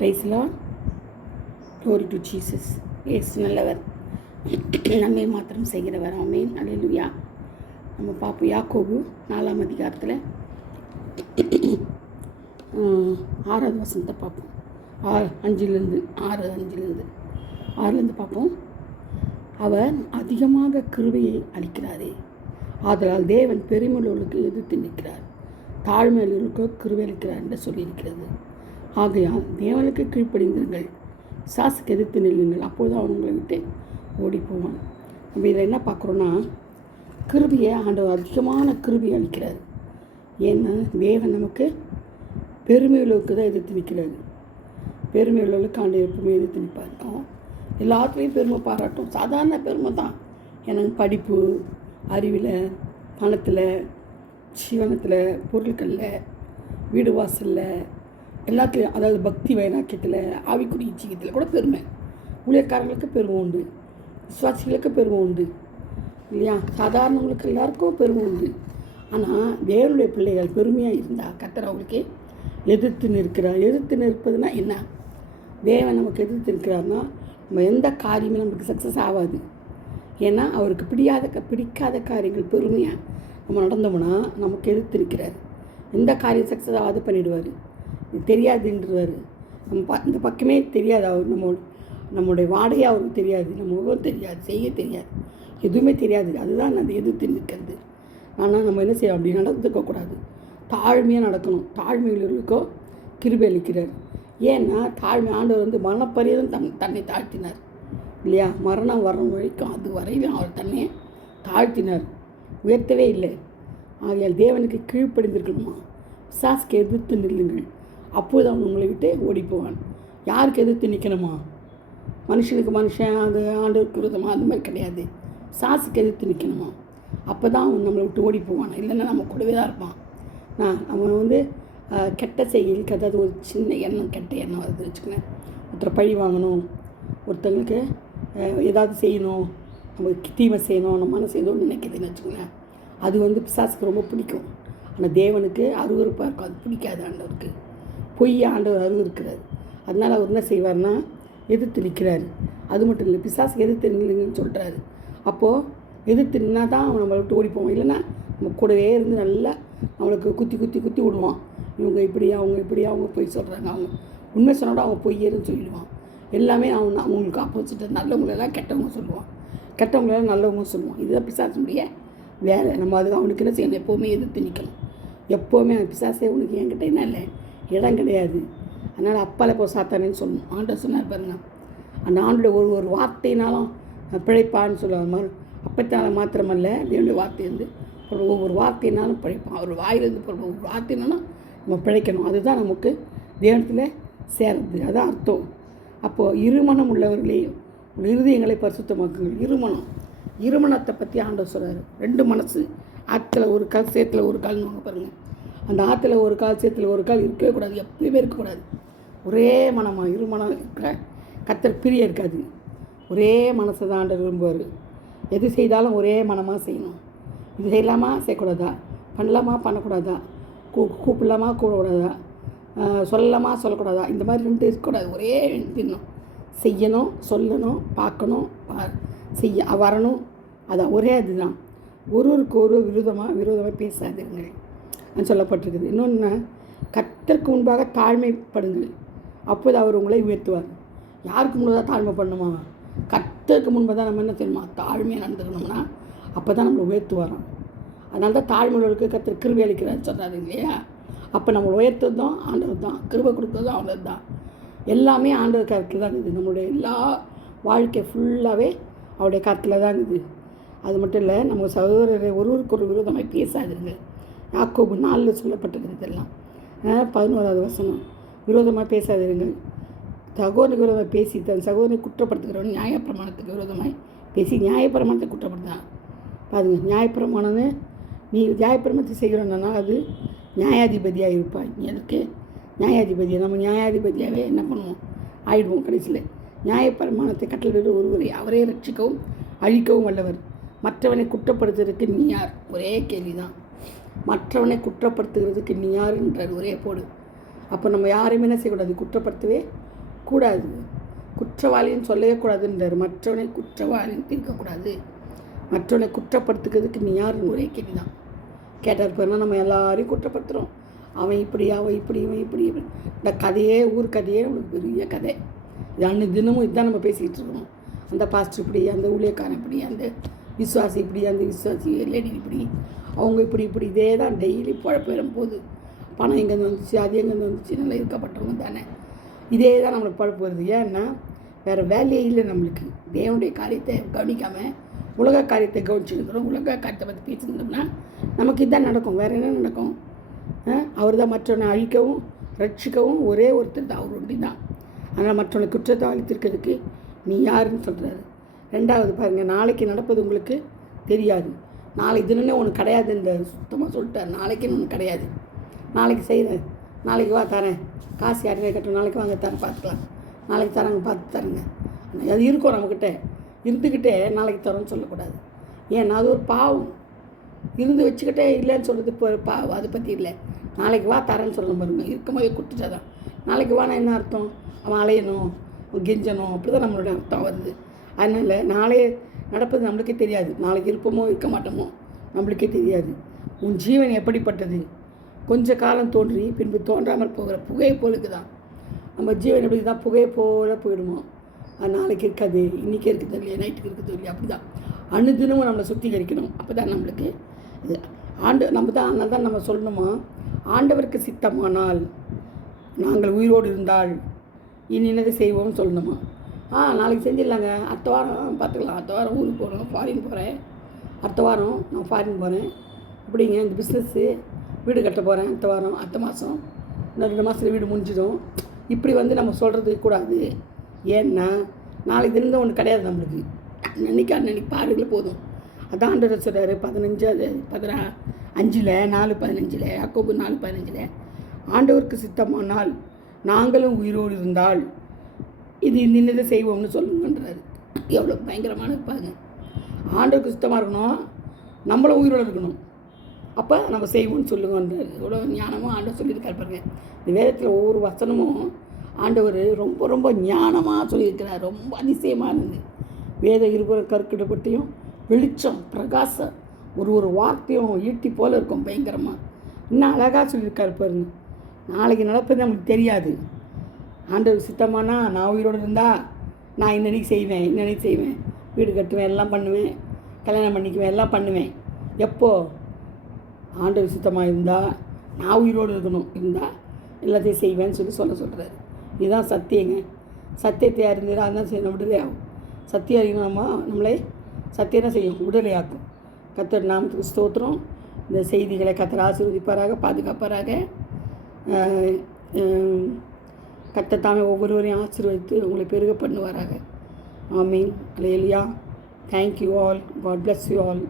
பிரைஸ்லாம் glory to Jesus. ஏசு நல்லவர், நன்மை மாத்திரம் செய்கிறவர். ஆமென். அல்லேலூயா. நம்ம பார்ப்போம் யாக்கோபு 4ஆம் அதிகாரத்தில் 6வது வசனத்தை பார்ப்போம். 6லேருந்து பார்ப்போம். அவர் அதிகமாக கிருபையை அளிக்கிறாரே, ஆதலால் தேவன் பெருமையுள்ளவர்களுக்கு எதிர்த்து நிற்கிறார், தாழ்மையுள்ளவர்களுக்கு கிருபை அளிக்கிறார் என்று சொல்லியிருக்கிறது. ஆகையால் தேவனுக்கு கீழ்ப்படிந்திருங்கள், சாசுக்கு எதிர்த்து நில்லுங்கள், அப்போது அவன் உங்களை விட்டு ஓடி போவான். நம்ம இதில் என்ன பார்க்குறோன்னா, கிருபியை ஆண்டவர் அதிகமான கிருபியை அளிக்கிறார். ஏன்னா தேவன் நமக்கு பெருமையுள்ளவருக்கு தான் எதிர்த்து நிற்கிறாரு. பெருமையுள்ளவர்களுக்கு ஆண்டவர் எப்பவுமே எதிர்த்து நிற்பார். எல்லாத்துலேயும் பெருமை பாராட்டும், சாதாரண பெருமை தான். எனக்கு படிப்பு, அறிவில், பணத்தில், ஜீவனத்தில், பொருட்களில், வீடு வாசலில், எல்லாத்துலேயும், அதாவது பக்தி வைராக்கியத்தில், ஆவிக்குரிய ஜீவியத்தில் கூட பெருமை. ஊழியக்காரர்களுக்கு பெருமை உண்டு, விசுவாசிகளுக்கு பெருமை உண்டு இல்லையா? சாதாரணவங்களுக்கு எல்லாருக்கும் பெருமை உண்டு. ஆனால் தேவனுடைய பிள்ளைகள் பெருமையாக இருந்தால் கர்த்தர் அவங்களுக்கு எதிர்த்து நிற்கிறார். எதிர்த்து நிற்பதுனா என்ன? தேவன் நமக்கு எதிர்த்து நிற்கிறார்னா நம்ம எந்த காரியமே நமக்கு சக்ஸஸ் ஆகாது. ஏன்னா அவருக்கு பிடிக்காத காரியங்கள் பெருமையாக நம்ம நடந்தோம்னா நமக்கு எதிர்த்து நிற்கிறார். எந்த காரியம் சக்ஸஸ் ஆகாது பண்ணிவிடுவார். இது தெரியாதுன்றவார். இந்த பக்கமே தெரியாது. அவர் நம்மளுடைய வாடையே அவருக்கு தெரியாது, நம்ம முகம் தெரியாது, செய்ய தெரியாது, எதுவுமே தெரியாது. அதுதான் அந்த எதிர்த்து நிற்கிறது. ஆனால் நம்ம என்ன செய்யணும்? அப்படி நடந்துக்கக்கூடாது. தாழ்மையாக நடக்கணும். தாழ்மையிலருக்கோ கிருபை அளிக்கிறார். ஏன்னா தாழ்மை ஆண்டவர் மரணப்பரியதும் தன்னை தாழ்த்தினார் இல்லையா? மரணம் வரும் வரைக்கும் அது வரையிலும் அவர் தன்னை தாழ்த்தினார், உயர்த்தவே இல்லை. ஆகையால் தேவனுக்கு கீழ்ப்படிந்திருக்கணுமா? பிசாசுக்கு எதிர்த்து நில்லுங்கள், அப்போது அவன் உங்களை விட்டு ஓடி போவான். யாருக்கு எதிர்த்து நிற்கணுமா? மனுஷனுக்கு மனுஷன், அது ஆண்டவருக்கு விரோதமாக அந்த மாதிரி கிடையாது. பிசாசுக்கு எதிர்த்து நிற்கணுமா? அப்போ தான் அவன் நம்மளை விட்டு ஓடி போவான். இல்லைன்னா நம்ம கூடவே தான் இருப்பான். அவன் கெட்ட செய்திக்கு, அதாவது ஒரு சின்ன எண்ணம், கெட்ட எண்ணம் வருது வச்சுக்கோங்க. ஒருத்தரை பழி வாங்கணும், ஒருத்தங்களுக்கு ஏதாவது செய்யணும், நம்ம தீமை செய்யணும், நம்ம மனசு ஏதோ நினைக்கிறதுன்னு வச்சுக்கோங்களேன். அது பிசாசுக்கு ரொம்ப பிடிக்கும். ஆனால் தேவனுக்கு அருவருப்பாக இருக்கும், அது பிடிக்காது ஆண்டவருக்கு. பொய் ஆண்டவர் அருவருக்கிறார். அதனால் அவர் என்ன செய்வார்னா எதிர்த்து நிற்கிறாரு. அது மட்டும் இல்லை, பிசாசுக்கு எதிர்த்து நில்லுங்கன்னு சொல்கிறாரு. அப்போது எதிர்த்து நின்னா தான் அவன் நம்மளை விட்டு ஓடி போவான். இல்லைன்னா நம்ம கூடவே இருந்து நல்லா அவங்களுக்கு குத்தி விடுவான். இவங்க இப்படி, அவங்க இப்படி, அவங்க பொய் சொல்கிறாங்க, அவங்க உண்மை சொன்னோட அவங்க பொய்யேன்னு சொல்லிடுவான். எல்லாமே அவங்களுக்கு ஆப்போசிட்டாக நல்லவங்களெல்லாம் கெட்டவங்க சொல்லுவான், கெட்டவங்களெல்லாம் நல்லவங்க சொல்லுவான். இதுதான் பிசாசுடைய வேலை. நம்ம அவனுக்கு என்ன செய்யணும்? எப்போவுமே எதிர்த்து நிற்கணும். எப்போவுமே பிசாசே உனக்கு என்கிட்ட என்ன இல்லை, இடம் கிடையாது, அதனால் அப்பால போ சாத்தானேன்னு சொல்லணும். ஆண்டவர் சொன்னார் பாருங்க, அந்த ஆண்டோட ஒரு வார்த்தையினாலும் பிழைப்பான்னு சொல்லுவாங்க. அப்பத்தால் மாத்திரமல்ல, தேவனுடைய வார்த்தை ஒவ்வொரு வார்த்தையினாலும் பிழைப்பான். அவர் வாயிலிருந்து போகிற ஒவ்வொரு வார்த்தையினாலும் நம்ம பிழைக்கணும். அதுதான் நமக்கு தேவனத்தில் சேர்றது. அதான் அர்த்தம். அப்போது இருமனம் உள்ளவர்களே இருதயங்களை பரிசுத்தமாக்குங்கள். இருமணத்தை பற்றி ஆண்டவர் சொல்கிறார். 2 மனசு, ஆற்றுல ஒரு கால் சேத்துல ஒரு கால்னு வாங்க பாருங்கள். அந்த ஆற்றுல ஒரு கால் சேத்துல ஒரு கால் இருக்கவே கூடாது, எப்பயுமே இருக்கக்கூடாது. ஒரே மனமாக இருமணம் இருக்கிற கர்த்தர் பிரிய இருக்காது. ஒரே மனசை தான் ஆண்டவர் விரும்புவார். எது செய்தாலும் ஒரே மனமாக செய்யணும். இது செய்யலாமா செய்யக்கூடாதா, பண்ணலாமா பண்ணக்கூடாதா, கூப்பிடலாமா கூடக்கூடாதா, சொல்லலாமா சொல்லக்கூடாதா, இந்த மாதிரி 2 இருக்கக்கூடாது. ஒரே தின்னும் செய்யணும், சொல்லணும், பார்க்கணும், வரணும். அதான் ஒரே இதுதான். ஒருவருக்கு ஒரு விரோதமாக பேசாதீர்கள் சொல்லப்பட்டிருக்குது. இன்னொன்று, கர்த்தருக்கு முன்பாக தாழ்மைப்படுங்கள், அப்போது அவர் உங்களை உயர்த்துவார். யாருக்கு முன்பாக தாழ்மை பண்ணணுமா? கர்த்தருக்கு முன்பாக தான் நம்ம என்ன செய்யணுமா? தாழ்மையாக நடந்துக்கணும்னா அப்போ தான் நம்மளை உயர்த்துவாராம். அதனால தான் தாழ்மையுள்ளவருக்கு கர்த்தர் கிருபை அளிக்கிறான்னு சொல்கிறாரு இல்லையா? அப்போ நம்மளை உயர்த்ததும் ஆண்டவர் தான், கிருபை கொடுத்ததும் ஆண்டவர் தான். எல்லாமே ஆண்டவர் கருத்தில் தான் இருக்குது. நம்மளுடைய எல்லா வாழ்க்கை ஃபுல்லாகவே அவருடைய கருத்தில் தான் இருக்குது. அது மட்டும் இல்லை, நம்ம சகோதரரை ஒருவருக்கு ஒரு விரோதமாக பேசாதீர்கள். யாக்கோபு 4 சொல்லப்பட்டிருக்கிறது இதெல்லாம். 11வது வசனம், விரோதமாக பேசாதீர்கள். சகோதரனுக்கு விரோதமாக பேசி தன் சகோதரனை குற்றப்படுத்துகிறவன் நியாயப்பிரமாணத்துக்கு விரோதமாக பேசி நியாயப்பிரமாணத்தை குற்றப்படுத்தான். பாருங்க, நியாயப்பிரமாணம்னு நீ நியாயப்பிரமாணத்தை செய்கிறோன்னா அது நியாயாதிபதியாக இருப்பாய். நீ அதுக்கு நியாயாதிபதியாக, நம்ம நியாயாதிபதியாகவே என்ன பண்ணுவோம்? ஆயிடுவோம் கடைசியில். நியாயப்பிரமாணத்தை கட்டளையிடுற ஒருவரை அவரே ரட்சிக்கவும் அழிக்கவும் வல்லவர். மற்றவனை குற்றப்படுத்துறதுக்கு நீ யார்? ஒரே கேள்வி தான். மற்றவனை குற்றப்படுத்துகிறதுக்கு நீ யாருன்றார் ஒரே போடு. அப்போ நம்ம யாரையுமே என்ன செய்யக்கூடாது? குற்றப்படுத்தவே கூடாது. குற்றவாளின்னு சொல்லவே கூடாதுன்றார். மற்றவனை குற்றவாளின்னு தீர்க்கக்கூடாது. மற்றவனை குற்றப்படுத்துக்கிறதுக்கு நீ யாருன்னு ஒரே கேள்வி தான் கேட்டார். பாருன்னா நம்ம எல்லாரையும் குற்றப்படுத்துகிறோம். அவன் இப்படி, அவன் இப்படி, இவன் இப்படி. இந்த கதையே ஊர் கதையே நம்மளுக்கு பெரிய கதை. இது தினமும் இதுதான் நம்ம பேசிக்கிட்டு இருக்கணும். அந்த பாஸ்டர் இப்படி, அந்த ஊழியக்காரன் இப்படி, அந்த விசுவாசி இப்படி, அந்த விசுவாசி லேடி இப்படி, அவங்க இப்படி இப்படி. இதே தான் டெய்லி பழப்பு வரும்போது பணம் எங்கேருந்து வந்துச்சு, அது எங்கேருந்து வந்துச்சு, நல்லா இருக்கப்பட்டவங்க தானே. இதே தான் நம்மளுக்கு பழப்பு வருது. ஏன்னா வேறு வேலையே இல்லை நம்மளுக்கு. தேவனுடைய காரியத்தை கவனிக்காமல் உலக காரியத்தை கவனிச்சுருக்கிறோம். உலக காரியத்தை பற்றி பேசியிருந்தோம்னா நமக்கு இதுதான் நடக்கும். வேறு என்ன நடக்கும்? அவர் தான் மற்றவனை அழிக்கவும் ரட்சிக்கவும் ஒரே ஒருத்தர் தான், அவர் ஒண்டி தான். அதனால் மற்றவனை குற்றத்தை அழித்திருக்கிறதுக்கு நீ யாருன்னு சொல்கிறாரு. ரெண்டாவது பாருங்கள், நாளைக்கு நடப்பது உங்களுக்கு தெரியாது. நாளைக்கு தினமே ஒன்று கிடையாது. இந்த சுத்தமாக சொல்லிட்டார். நாளைக்குன்னு ஒன்று கிடையாது. நாளைக்கு செய்கிறேன், நாளைக்கு வா தரேன், காசு யாருமே கட்டணும், நாளைக்கு வாங்க தரேன், பார்த்துக்கலாம், நாளைக்கு தரேங்க, பார்த்து தரேங்க. அது இருக்கும் நம்மக்கிட்ட. இருந்துக்கிட்டே நாளைக்கு தரோன்னு சொல்லக்கூடாது. ஏன்னா அது ஒரு பாவம். இருந்து வச்சுக்கிட்டே இல்லைன்னு சொல்கிறது இப்போ பாவம். அதை பற்றி இல்லை. நாளைக்கு வா தரேன்னு சொல்லணும் பாருங்க. இருக்கும் போதே கொடுத்துட்டா தான். நாளைக்கு வானா என்ன அர்த்தம்? அவன் அலையணும், கெஞ்சணும், அப்படி தான் நம்மளோட அர்த்தம் வருது. அதனால் நாளைய நடப்பது நம்மளுக்கே தெரியாது. நாளைக்கு இருப்போமோ இருக்க மாட்டோமோ நம்மளுக்கே தெரியாது. உன் ஜீவன் எப்படிப்பட்டது? கொஞ்ச காலம் தோன்றி பின்பு தோன்றாமல் போகிற புகையை போலுக்கு தான். நம்ம ஜீவன் எப்படி தான் புகையை போல போயிடுமோ. அது நாளைக்கு இருக்காது, இன்றைக்கி இருக்குது இல்லையா, நைட்டுக்கு இருக்குது இல்லையா, அப்படி தான். அணுதினமும் நம்மளை சுத்திகரிக்கணும். அப்போ தான் நம்மளுக்கு இது நம்ம தான். அதனால தான் நம்ம சொல்லணுமா, ஆண்டவருக்கு சித்தமானால் நாங்கள் உயிரோடு இருந்தால் இனினதை செய்வோம்னு சொல்லணுமா. நாளைக்கு செஞ்சிடலாங்க, அடுத்த வாரம் பார்த்துக்கலாம், அடுத்த வாரம் ஊருக்கு போகிறோம், ஃபாரின் போகிறேன், அடுத்த வாரம் நான் ஃபாரின் போகிறேன், இப்படிங்க இந்த பிஸ்னஸ்ஸு வீடு கட்ட போகிறேன், அடுத்த வாரம், அடுத்த மாதம், இன்னும் 2 மாதத்தில் வீடு முடிஞ்சிடும். இப்படி நம்ம சொல்கிறது கூடாது. ஏன்னா நாளைக்கு தினம் ஒன்று கிடையாது நம்மளுக்கு. அன்னைக்கு பாருங்கள போதும். அதான் ஆண்டவர் சொல்கிறாரு 4:15 யாக்கோபு 4:15 ஆண்டவருக்கு சித்தமானால் நாங்களும் உயிரோடு இருந்தால் இது நின்று செய்வோம்னு சொல்லுங்கன்றாரு. எவ்வளோ பயங்கரமான இருப்பாங்க. ஆண்டவருக்கு சுத்தமாக இருக்கணும், நம்மளும் உயிரோடு இருக்கணும், அப்போ நம்ம செய்வோம்னு சொல்லுங்கன்றாரு. எவ்வளோ ஞானமாக ஆண்டவர் சொல்லியிருக்காரு பாருங்க. இந்த வேதத்தில் ஒவ்வொரு வசனமும் ஆண்டவர் ரொம்ப ரொம்ப ஞானமாக சொல்லியிருக்கிறார். ரொம்ப அதிசயமாக இருந்தது. வேத இருபுறம் கற்கிட பற்றியும் வெளிச்சம் பிரகாசம் ஒரு வார்த்தையும் ஈட்டி போல் இருக்கும் பயங்கரமாக. இன்னும் அழகாக சொல்லியிருக்காரு பாருங்க. நாளைக்கு நடப்பது நம்மளுக்கு தெரியாது. ஆண்டவர் சித்தமானா நான் உயிரோடு இருந்தால் நான் இன்னைக்கு செய்வேன், வீடு கட்டுவேன், எல்லாம் பண்ணுவேன், கல்யாணம் பண்ணிக்குவேன், எல்லாம் பண்ணுவேன். எப்போது? ஆண்டவர் சித்தமாக இருந்தால் நான் உயிரோடு இருந்தால் எல்லாத்தையும் செய்வேன்னு சொல்கிறாரு. இதுதான் சத்தியங்க. சத்தியத்தை அறிந்தால் அதுதான் செய்யணும், விடுதலை ஆகும். சத்தியம் அறியணுமா நம்மளே சத்தியம் தான் செய்யும், விடுதலை ஆக்கும். கர்த்தர் நாமத்துக்கு ஸ்தோத்திரம். இந்த செய்திகளை கர்த்தர் ஆசீர்வதிப்பாராக, பாதுகாப்பாராக. கர்த்தர் தாமே ஒவ்வொருவரையும் ஆசீர்வதித்து உங்களை பெருக பண்ணுவாராக. ஆமீன். அல்லேலூயா. Thank you all. God bless you all.